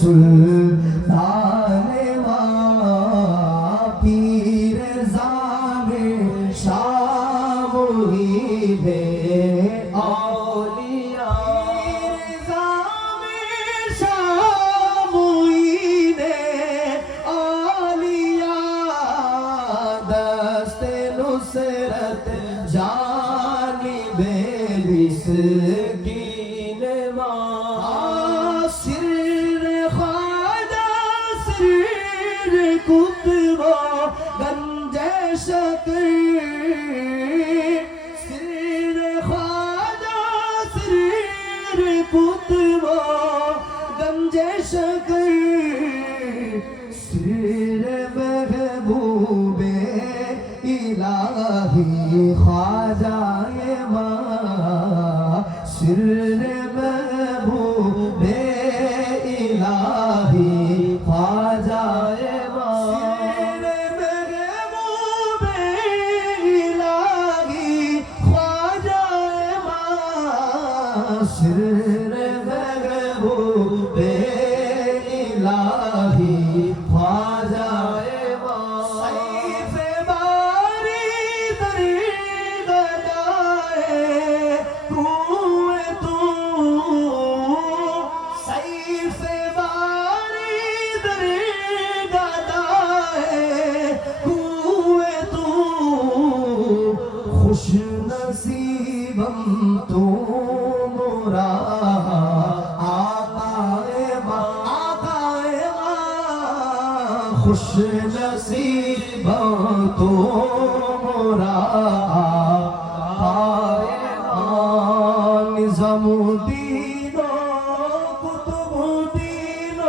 সুলতানে পীর আউলিয়া পীর জাগে শাহ মুহিদে আউলিয়া দস্তে নুসরত জানিবে মিসকিন মা। শকর সির খাজা সির सिर महबूबे इलाही ख्वाजाए খুশ নসিব তোমরা পায় নিজামুদ্দিন কুতুবুদ্দিন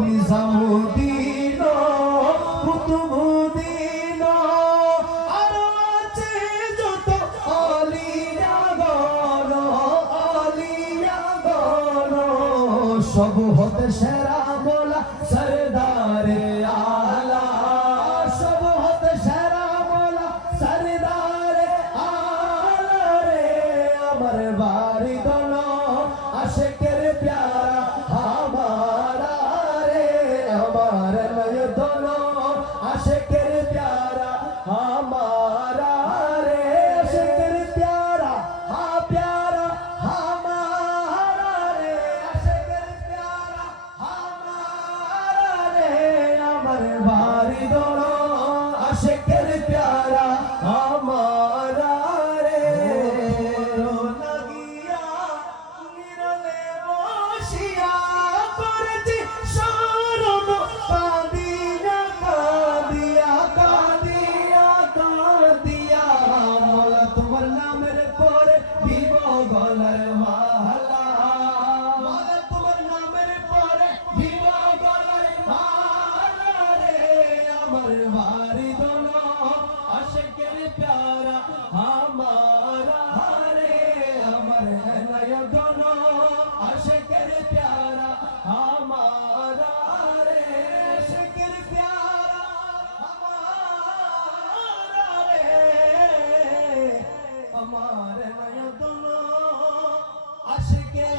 নিজামুদ্দিন কুতুবুদ্দিন আর আছে যত আলিয়াগর আলিয়াগর সব হতে সেরা বলা বাড়ি গণ আশেকের প্যারা, আমারা রে আমার নয় দোনো আশেকের প্যারা, আমারা রে আশেকের প্যারা, হা প্যারা, আমারা রে আশেকের প্যারা, আমারা আশেকের প্যারা আমার নয় দোনো আশেকের